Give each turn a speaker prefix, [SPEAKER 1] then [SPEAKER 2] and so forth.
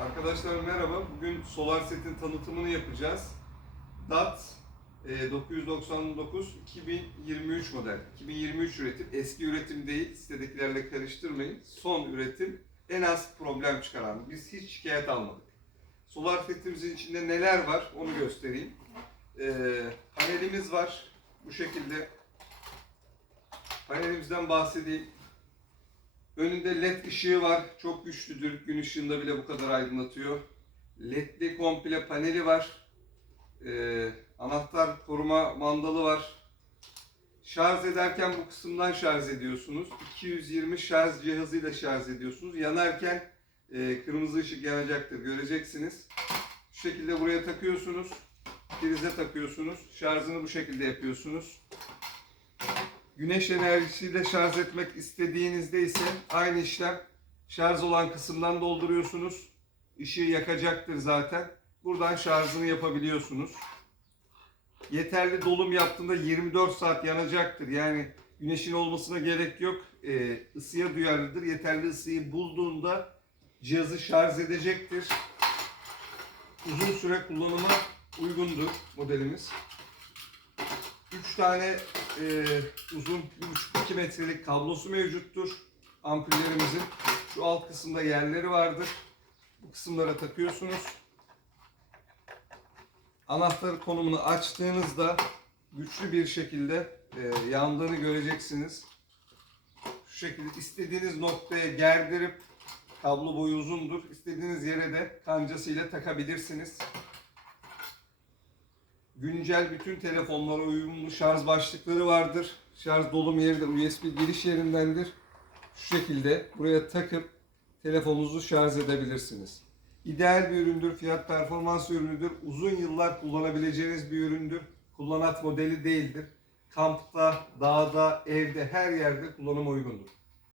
[SPEAKER 1] Arkadaşlar merhaba. Bugün solar setin tanıtımını yapacağız. DAT e, 999 2023 model. 2023 üretim. Eski üretim değil. Sitedekilerle karıştırmayın. Son üretim. En az problem çıkaran. Biz hiç şikayet almadık. Solar setimizin içinde neler var onu göstereyim. E, panelimiz var. Bu şekilde. Panelimizden bahsedeyim. Önünde led ışığı var. Çok güçlüdür. Gün ışığında bile bu kadar aydınlatıyor. Ledli komple paneli var. Ee, anahtar koruma mandalı var. Şarj ederken bu kısımdan şarj ediyorsunuz. 220 şarj cihazıyla şarj ediyorsunuz. Yanarken e, kırmızı ışık yanacaktır. Göreceksiniz. Şu şekilde buraya takıyorsunuz. Prize takıyorsunuz. Şarjını bu şekilde yapıyorsunuz. Güneş enerjisiyle şarj etmek istediğinizde ise aynı işlem şarj olan kısımdan dolduruyorsunuz. Işığı yakacaktır zaten. Buradan şarjını yapabiliyorsunuz. Yeterli dolum yaptığında 24 saat yanacaktır. Yani güneşin olmasına gerek yok. Ee, ısıya duyarlıdır. Yeterli ısıyı bulduğunda cihazı şarj edecektir. Uzun süre kullanıma uygundur modelimiz. 3 tane e, uzun 1,5-2 metrelik kablosu mevcuttur ampullerimizin. Şu alt kısımda yerleri vardır. Bu kısımlara takıyorsunuz. Anahtar konumunu açtığınızda güçlü bir şekilde e, yandığını göreceksiniz. Şu şekilde istediğiniz noktaya gerdirip kablo boyu uzundur. İstediğiniz yere de kancasıyla takabilirsiniz. Güncel bütün telefonlara uyumlu şarj başlıkları vardır. Şarj dolum yeri USB giriş yerindendir. Şu şekilde buraya takıp telefonunuzu şarj edebilirsiniz. İdeal bir üründür, fiyat performans ürünüdür. Uzun yıllar kullanabileceğiniz bir üründür. Kullanat modeli değildir. Kampta, dağda, evde, her yerde kullanıma uygundur.